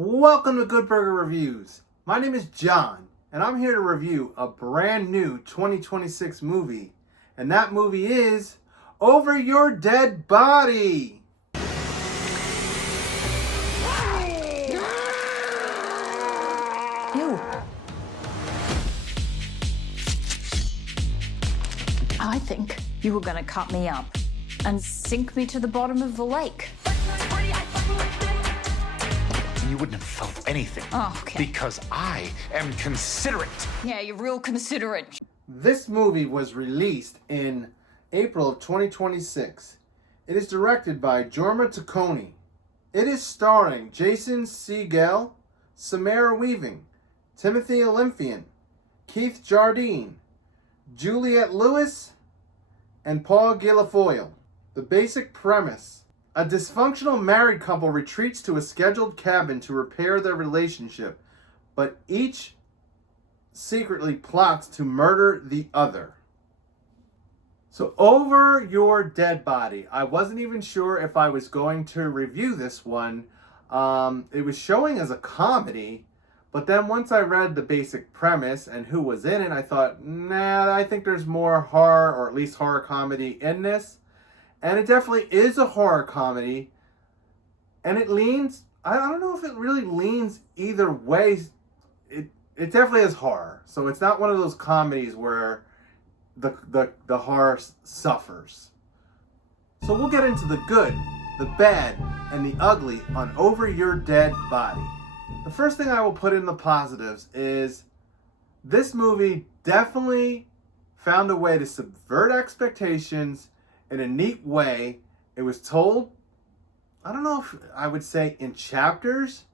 Welcome to Good Burger Reviews. My name is John, and I'm here to review a brand new 2026 movie. And that movie is Over Your Dead Body. Ew. I think you were gonna cut me up and sink me to the bottom of the lake. You wouldn't have felt anything. Oh, okay. Because I am considerate. Yeah, you're real considerate. This movie was released in April of 2026. It is directed by Jorma Taccone. It is starring Jason Segel, Samara Weaving, Timothy Olymphian, Keith Jardine, Juliette Lewis, and Paul Guilfoyle. The basic premise: a dysfunctional married couple retreats to a scheduled cabin to repair their relationship, but each secretly plots to murder the other. So, Over Your Dead Body. I wasn't even sure if I was going to review this one. It was showing as a comedy, but then once I read the basic premise and who was in it, I thought, nah, I think there's more horror, or at least horror comedy in this. And it definitely is a horror comedy. And it leans, I don't know if it really leans either way. It definitely is horror. So it's not one of those comedies where the horror suffers. So we'll get into the good, the bad, and the ugly on Over Your Dead Body. The first thing I will put in the positives is this movie definitely found a way to subvert expectations in a neat way. It was told, I don't know if I would say in chapters,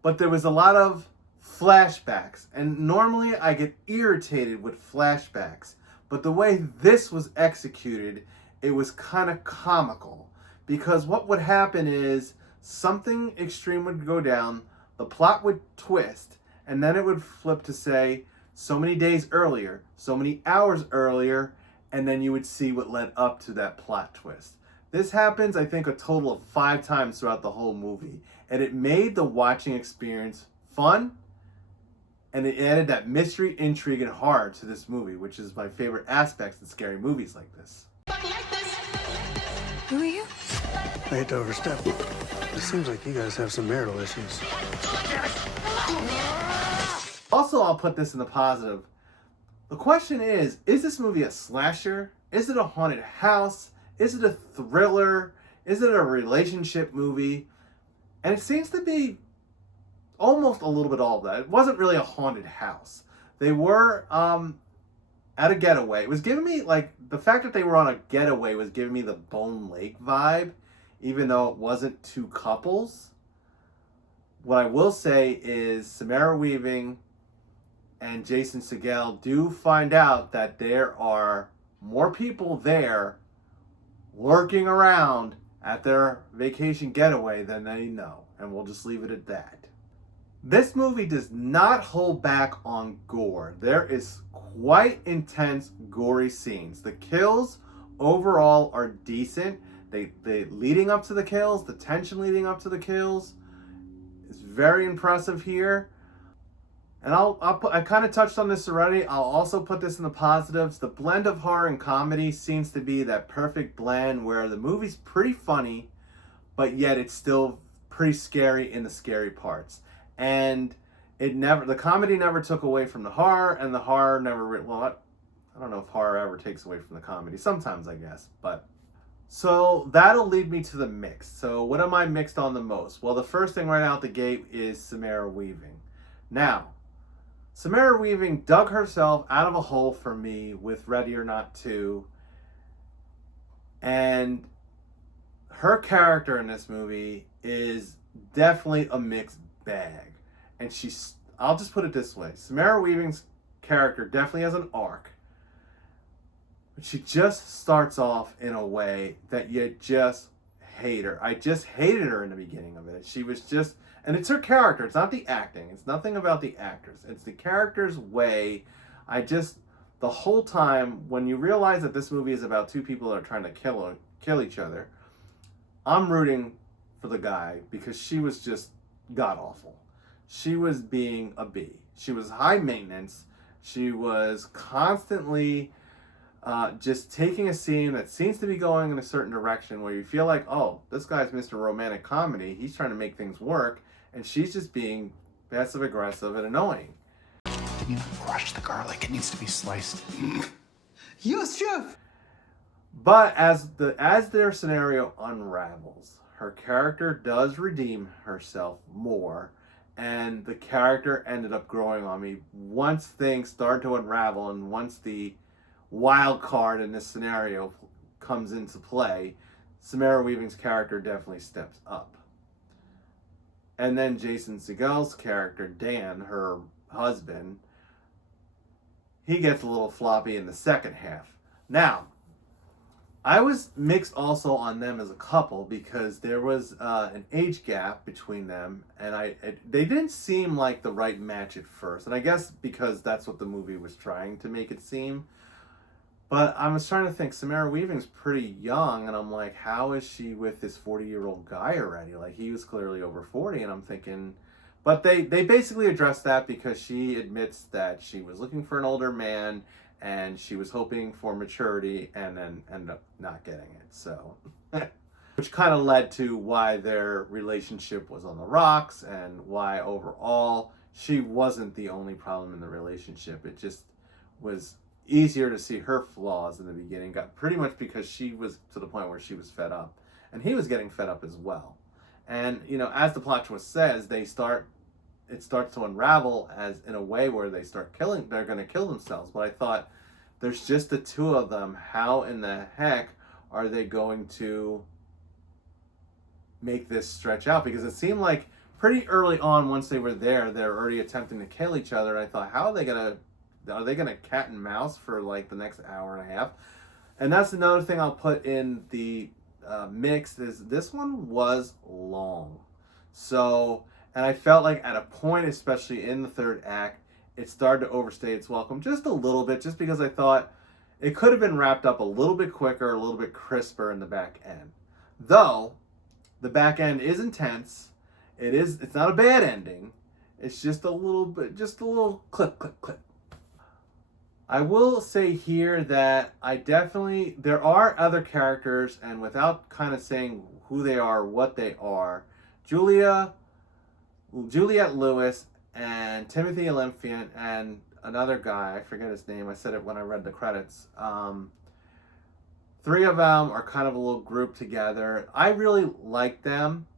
but there was a lot of flashbacks. And normally I get irritated with flashbacks. But the way this was executed, it was kind of comical. Because what would happen is something extreme would go down, the plot would twist, and then it would flip to say so many days earlier, so many hours earlier, and then you would see what led up to that plot twist. This happens, I think, a total of 5 times throughout the whole movie. And it made the watching experience fun, and it added that mystery, intrigue, and horror to this movie, which is my favorite aspects in scary movies like this. Who are you? I hate to overstep. It seems like you guys have some marital issues. Also, I'll put this in the positive. The question is this movie a slasher? Is it a haunted house? Is it a thriller? Is it a relationship movie? And it seems to be almost a little bit all of that. It wasn't really a haunted house. They were at a getaway. It was giving me, like, the fact that they were on a getaway was giving me the Bone Lake vibe, even though it wasn't 2 couples. What I will say is Samara Weaving and Jason Segel do find out that there are more people there lurking around at their vacation getaway than they know. And we'll just leave it at that. This movie does not hold back on gore. There is quite intense, gory scenes. The kills overall are decent. They leading up to the kills, the tension leading up to the kills is very impressive here. And I kind of touched on this already. I'll also put this in the positives. The blend of horror and comedy seems to be that perfect blend where the movie's pretty funny, but yet it's still pretty scary in the scary parts. And the comedy never took away from the horror, and the horror never, well, I don't know if horror ever takes away from the comedy. Sometimes, I guess, but. So that'll lead me to the mix. So what am I mixed on the most? Well, the first thing right out the gate is Samara Weaving. Now, Samara Weaving dug herself out of a hole for me with Ready or Not 2. And her character in this movie is definitely a mixed bag. And I'll just put it this way. Samara Weaving's character definitely has an arc. But she just starts off in a way that you just hate her. I just hated her in the beginning of it. She was just, and it's her character. It's not the acting. It's nothing about the actors. It's the character's way. The whole time, when you realize that this movie is about 2 people that are trying to kill each other, I'm rooting for the guy because she was just god awful. she was being a bee. She was high maintenance. She was constantly just taking a scene that seems to be going in a certain direction where you feel like, oh, this guy's Mr. Romantic Comedy. He's trying to make things work. And she's just being passive aggressive and annoying. You know, crush the garlic. It needs to be sliced. Yes, chef. But as their scenario unravels, her character does redeem herself more, and the character ended up growing on me once things start to unravel and once the wild card in this scenario comes into play. Samara Weaving's character definitely steps up. And then Jason Segel's character, Dan, her husband, he gets a little floppy in the second half. Now, I was mixed also on them as a couple because there was an age gap between them, and they didn't seem like the right match at first. And I guess because that's what the movie was trying to make it seem. But I was trying to think, Samara Weaving's pretty young, and I'm like, how is she with this 40-year-old guy already? Like, he was clearly over 40, and I'm thinking... But they basically addressed that because she admits that she was looking for an older man, and she was hoping for maturity, and then ended up not getting it. So, which kind of led to why their relationship was on the rocks, and why overall she wasn't the only problem in the relationship. It just was easier to see her flaws in the beginning, got pretty much because she was to the point where she was fed up, and he was getting fed up as well. And you know, as the plot twist says, it starts to unravel as in a way where they're going to kill themselves. But I thought, there's just the two of them. How in the heck are they going to make this stretch out? Because it seemed like pretty early on, once they were there, they're already attempting to kill each other. And I thought, are they gonna cat and mouse for like the next hour and a half? And that's another thing I'll put in the mix, is this one was long. So, and I felt like at a point, especially in the third act, it started to overstay its welcome just a little bit, just because I thought it could have been wrapped up a little bit quicker, a little bit crisper in the back end. Though the back end is intense. It's not a bad ending. It's just a little clip. I will say here that there are other characters, and without kind of saying who they are, what they are, Juliette Lewis and Timothy Olymphian and another guy, I forget his name, I said it when I read the credits. Three of them are kind of a little group together. I really liked them.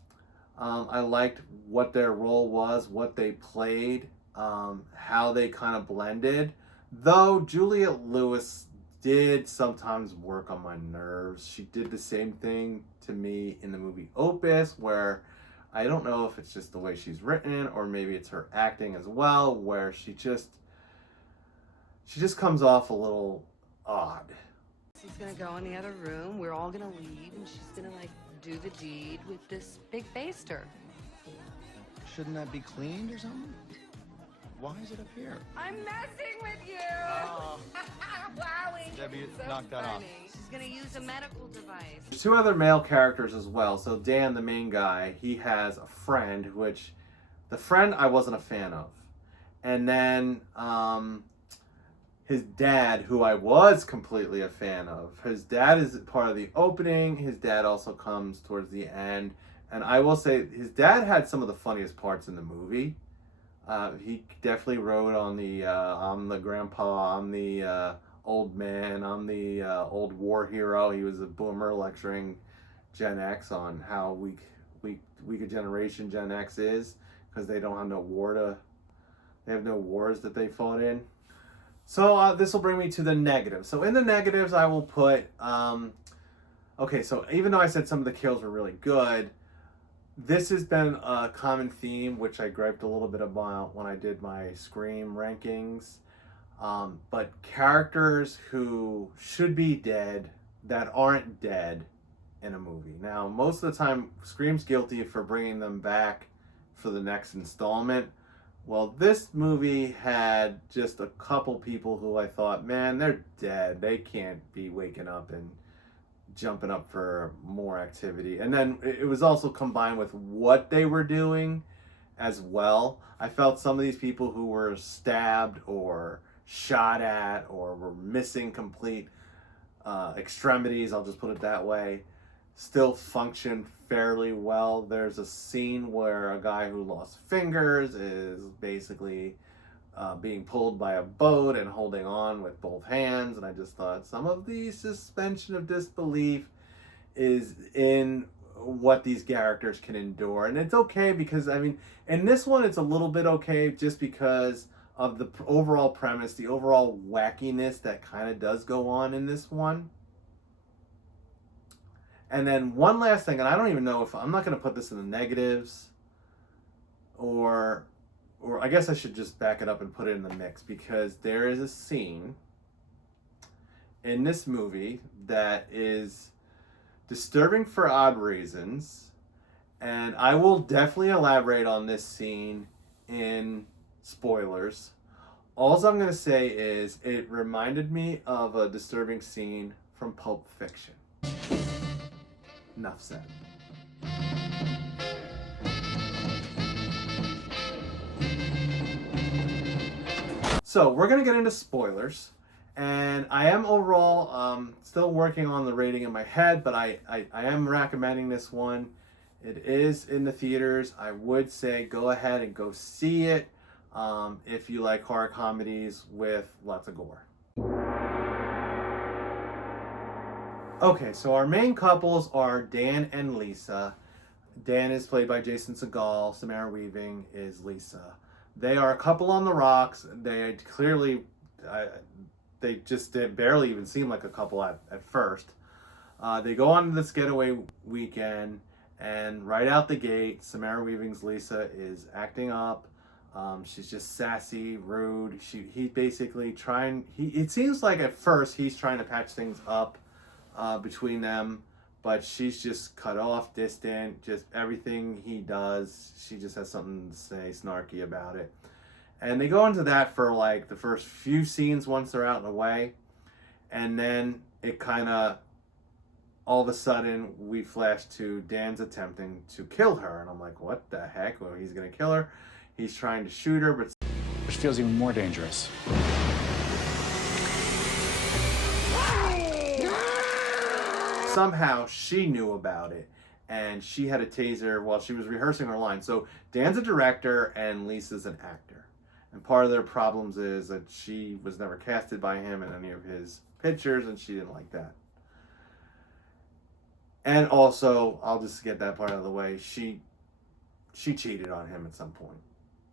I liked what their role was, what they played, how they kind of blended. Though Juliette Lewis did sometimes work on my nerves. She did the same thing to me in the movie Opus, where I don't know if it's just the way she's written or maybe it's her acting as well, where she just comes off a little odd. She's gonna go in the other room, we're all gonna leave, and she's gonna like do the deed with this big baster. Shouldn't that be cleaned or something? Why is it up here? I'm messing with you! Wowie! Debbie, So knock that off. funny. She's gonna use a medical device. There's two other male characters as well. So Dan, the main guy, he has a friend, which the friend I wasn't a fan of. And then his dad, who I was completely a fan of. His dad is part of the opening. His dad also comes towards the end. And I will say, his dad had some of the funniest parts in the movie. He definitely wrote on the I'm the grandpa, I'm the old man, I'm the old war hero. He was a boomer lecturing Gen X on how weak a generation Gen X is, because they don't have they have no wars that they fought in. So this will bring me to the negatives. So in the negatives, I will put okay, so even though I said some of the kills were really good, this has been a common theme, which I griped a little bit about when I did my Scream rankings. But characters who should be dead that aren't dead in a movie. Now, most of the time, Scream's guilty for bringing them back for the next installment. Well, this movie had just a couple people who I thought, man, they're dead. They can't be waking up and jumping up for more activity. And then it was also combined with what they were doing as well. I felt some of these people who were stabbed or shot at or were missing complete extremities, I'll just put it that way, still function fairly well. There's a scene where a guy who lost fingers is basically being pulled by a boat and holding on with both hands, and I just thought some of the suspension of disbelief is in what these characters can endure. And it's okay because, I mean, in this one it's a little bit okay just because of the overall premise, the overall wackiness that kind of does go on in this one. And then one last thing, and I don't even know if I'm not going to put this in the negatives, or I guess I should just back it up and put it in the mix, because there is a scene in this movie that is disturbing for odd reasons, and I will definitely elaborate on this scene in spoilers. All I'm going to say is it reminded me of a disturbing scene from Pulp Fiction. Enough said. So we're going to get into spoilers, and I am overall still working on the rating in my head, but I am recommending this one. It is in the theaters. I would say go ahead and go see it if you like horror comedies with lots of gore. Okay, so our main couples are Dan and Lisa. Dan is played by Jason Segel. Samara Weaving is Lisa. They are a couple on the rocks. They clearly, they just barely even seem like a couple at first. They go on this getaway weekend, and right out the gate, Samara Weaving's Lisa is acting up. She's just sassy, rude. He basically it seems like at first he's trying to patch things up between them, but she's just cut off, distant, just everything he does, she just has something to say, snarky about it. And they go into that for like the first few scenes once they're out and away, and then it kind of, all of a sudden, we flash to Dan's attempting to kill her, and I'm like, what the heck? Well, he's gonna kill her. He's trying to shoot her, but... Which feels even more dangerous. Somehow she knew about it, and she had a taser while she was rehearsing her line. So Dan's a director and Lisa's an actor, and part of their problems is that she was never casted by him in any of his pictures, and she didn't like that. And also, I'll just get that part out of the way, she cheated on him at some point,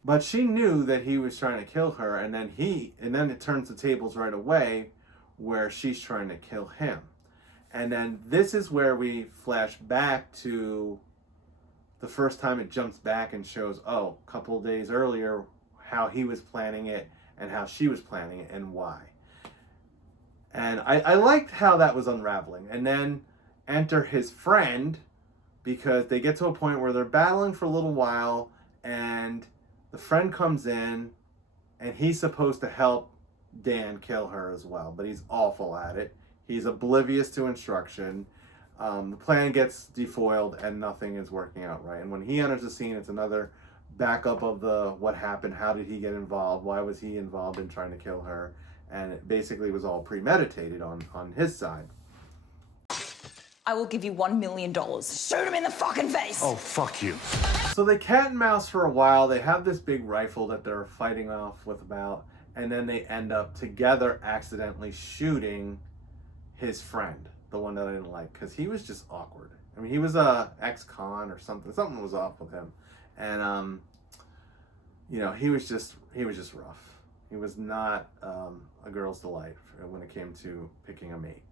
but she knew that he was trying to kill her, and then it turns the tables right away where she's trying to kill him. And then this is where we flash back to the first time. It jumps back and shows, oh, a couple of days earlier, how he was planning it and how she was planning it and why. And I liked how that was unraveling. And then enter his friend, because they get to a point where they're battling for a little while, and the friend comes in, and he's supposed to help Dan kill her as well, but he's awful at it. He's oblivious to instruction. The plan gets defoiled and nothing is working out right. And when he enters the scene, it's another backup of what happened. How did he get involved? Why was he involved in trying to kill her? And it basically was all premeditated on his side. I will give you $1 million. Shoot him in the fucking face! Oh, fuck you. So they cat and mouse for a while. They have this big rifle that they're fighting off with about, and then they end up together accidentally shooting his friend, the one that I didn't like, because he was just awkward. I mean, he was a ex-con or something. Something was off with him, and he was just rough. He was not a girl's delight when it came to picking a mate.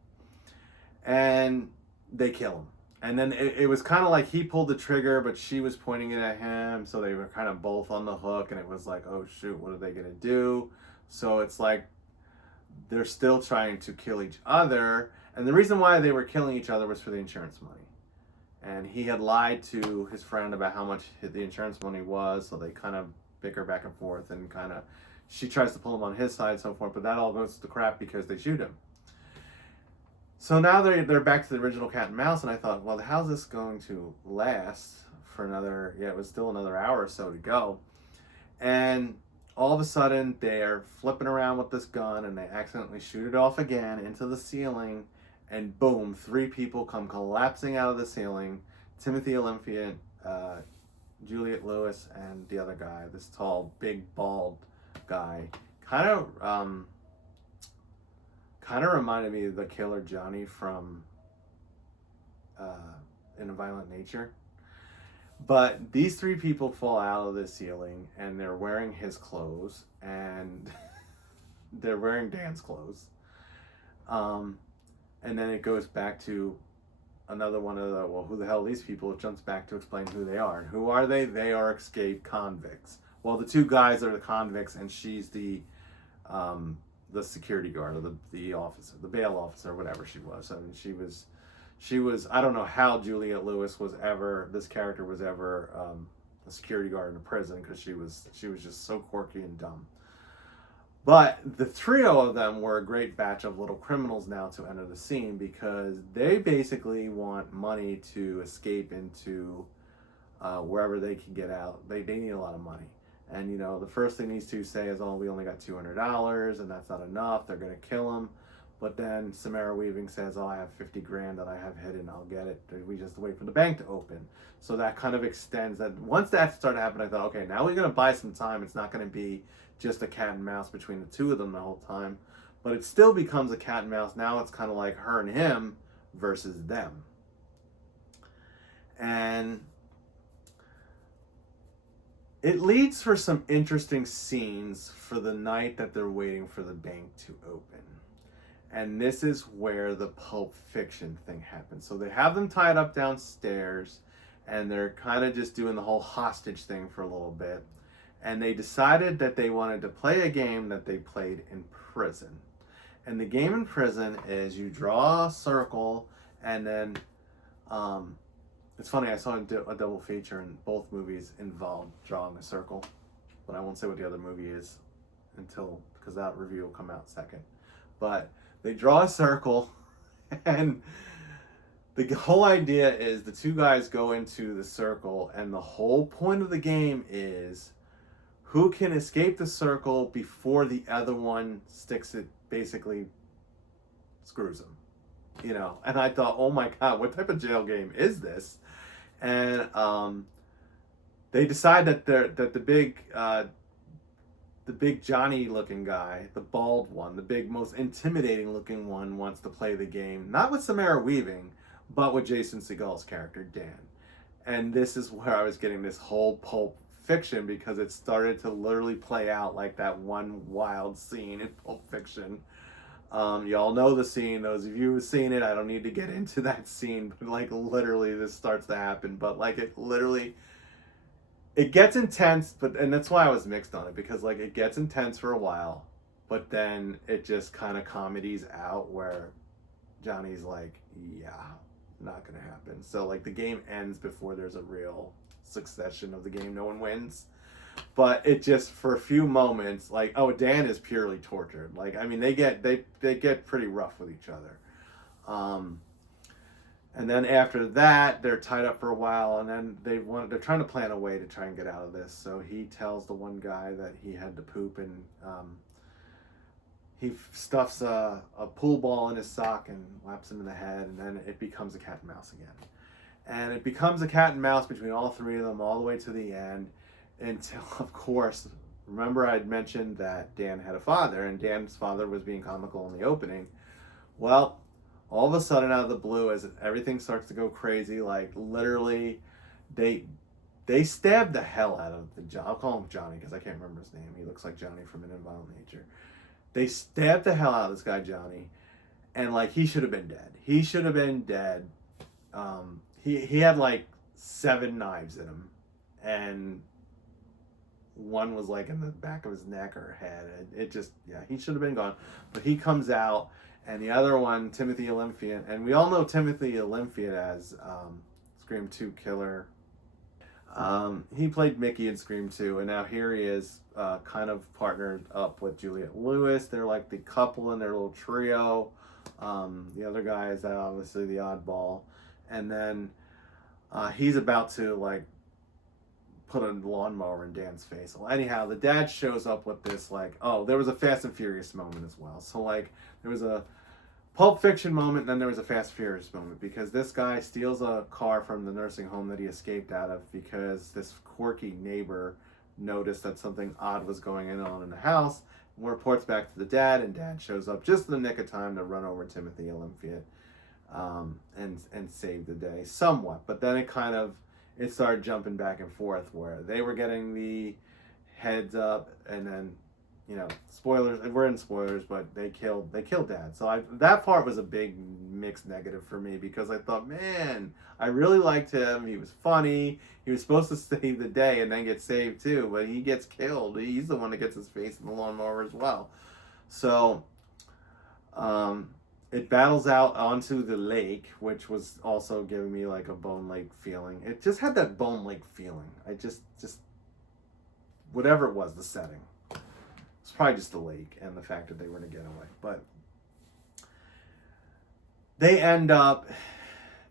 And they kill him, and then it was kind of like he pulled the trigger, but she was pointing it at him, so they were kind of both on the hook, and it was like, oh shoot, what are they gonna do? So it's like they're still trying to kill each other, and the reason why they were killing each other was for the insurance money. And he had lied to his friend about how much the insurance money was, so they kind of bicker back and forth, and kind of she tries to pull him on his side and so forth, but that all goes to crap because they shoot him. So now they're back to the original cat and mouse, and I thought, well, how's this going to last for another, yeah, it was still another hour or so to go. And all of a sudden, they're flipping around with this gun, and they accidentally shoot it off again into the ceiling, and boom, 3 people come collapsing out of the ceiling. Timothy Olyphant, Juliette Lewis, and the other guy, this tall, big, bald guy. Kind of reminded me of the killer Johnny from In a Violent Nature. But these 3 people fall out of the ceiling, and they're wearing his clothes, and they're wearing Dan's clothes. And then it goes back to another one of the, well, who the hell are these people? It jumps back to explain who they are. And who are they? They are escaped convicts. Well, the 2 guys are the convicts, and she's the security guard, or the officer, the bail officer, whatever she was. I mean, she was, I don't know how Juliette Lewis was ever, this character was ever a security guard in a prison, because she was just so quirky and dumb. But the trio of them were a great batch of little criminals now to enter the scene, because they basically want money to escape into wherever they can get out. They need a lot of money. And, you know, the first thing these 2 say is, oh, we only got $200, and that's not enough. They're going to kill him. But then Samara Weaving says, oh, I have 50 grand that I have hidden. I'll get it. We just wait for the bank to open. So that kind of extends that. Once that started happening, I thought, okay, now we're going to buy some time. It's not going to be just a cat and mouse between the 2 of them the whole time. But it still becomes a cat and mouse. Now it's kind of like her and him versus them. And it leads for some interesting scenes for the night that they're waiting for the bank to open. And this is where the Pulp Fiction thing happens. So they have them tied up downstairs, and they're kind of just doing the whole hostage thing for a little bit. And they decided that they wanted to play a game that they played in prison. And the game in prison is you draw a circle, and then it's funny, I saw a double feature, and both movies involved drawing a circle. But I won't say what the other movie is because that review will come out second. But they draw a circle, and the whole idea is the 2 guys go into the circle, and the whole point of the game is who can escape the circle before the other one sticks it, basically screws them. You know, and I thought, oh my God, what type of jail game is this? And they decide that the big Johnny looking guy, the bald one, the big, most intimidating looking one, wants to play the game, not with Samara Weaving, but with Jason Segel's character, Dan. And this is where I was getting this whole Pulp Fiction, because it started to literally play out like that one wild scene in Pulp Fiction. Y'all know the scene. Those of you who've seen it, I don't need to get into that scene, but like literally this starts to happen. But like it gets intense, and that's why I was mixed on it, because like it gets intense for a while, but then it just kind of comedies out where Johnny's like, yeah, not gonna happen. So like the game ends before there's a real succession of the game. No one wins. But it just, for a few moments, like, oh, Dan is purely tortured. Like, I mean, they get pretty rough with each other. And then after that, they're tied up for a while, and then they're trying to plan a way to try and get out of this. So he tells the one guy that he had to poop, and he stuffs a pool ball in his sock and whaps him in the head, and then it becomes a cat and mouse again. And it becomes a cat and mouse between all 3 of them all the way to the end. Until, of course, remember I'd mentioned that Dan had a father, and Dan's father was being comical in the opening. Well, all of a sudden, out of the blue, as everything starts to go crazy, like literally, they stabbed the hell out of I'll call him Johnny because I can't remember his name. He looks like Johnny from In a Violent Nature. They stabbed the hell out of this guy Johnny, and like he should have been dead. He should have been dead. He had like 7 knives in him, and one was like in the back of his neck or head. It just, yeah, he should have been gone. But he comes out, and the other one, Timothy Olyphant, and we all know Timothy Olyphant as Scream 2 killer. He played Mickey in Scream 2, and now here he is kind of partnered up with Juliette Lewis. They're like the couple in their little trio. The other guy is obviously the oddball. And then he's about to like put a lawnmower in Dan's face. Well, anyhow, the dad shows up with this, like, oh, there was a Fast and Furious moment as well. So, like, there was a Pulp Fiction moment, and then there was a Fast and Furious moment, because this guy steals a car from the nursing home that he escaped out of because this quirky neighbor noticed that something odd was going on in the house, and reports back to the dad, and dad shows up just in the nick of time to run over Timothy Olymphian and save the day somewhat. But then it started jumping back and forth where they were getting the heads up, and then, you know, spoilers, and we're in spoilers, but they killed dad. So that part was a big mixed negative for me, because I thought, man, I really liked him. He was funny. He was supposed to save the day and then get saved too, but he gets killed. He's the one that gets his face in the lawnmower as well. So it battles out onto the lake, which was also giving me like a Bone Lake feeling. It just had that Bone Lake feeling. I just whatever it was, the setting. It's probably just the lake and the fact that they were in a getaway. But they end up,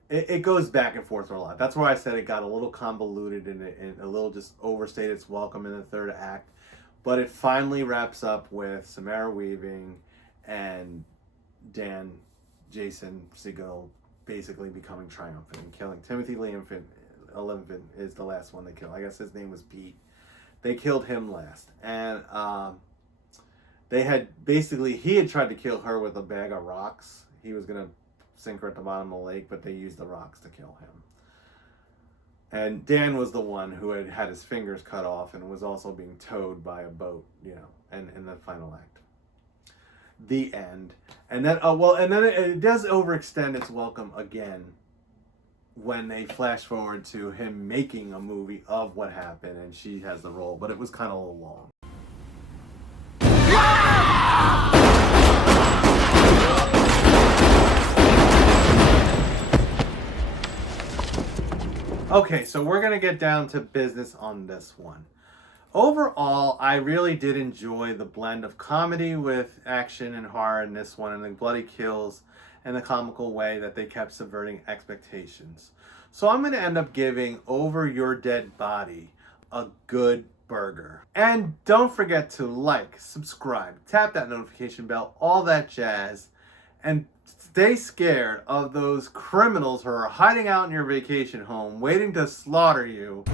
it goes back and forth a lot. That's why I said it got a little convoluted and a little just overstayed its welcome in the third act. But it finally wraps up with Samara Weaving and Jason Segel basically becoming triumphant and killing Timothy Olyphant is the last one they kill. I guess his name was Pete. They killed him last. And he had tried to kill her with a bag of rocks. He was going to sink her at the bottom of the lake, but they used the rocks to kill him. And Dan was the one who had his fingers cut off and was also being towed by a boat, you know, and in the final act. The end. And then, it does overextend its welcome again when they flash forward to him making a movie of what happened, and she has the role, but it was kind of a little long. Okay, so we're going to get down to business on this one. Overall, I really did enjoy the blend of comedy with action and horror in this one, and the bloody kills and the comical way that they kept subverting expectations. So I'm going to end up giving Over Your Dead Body a good burger. And don't forget to like, subscribe, tap that notification bell, all that jazz, and stay scared of those criminals who are hiding out in your vacation home waiting to slaughter you.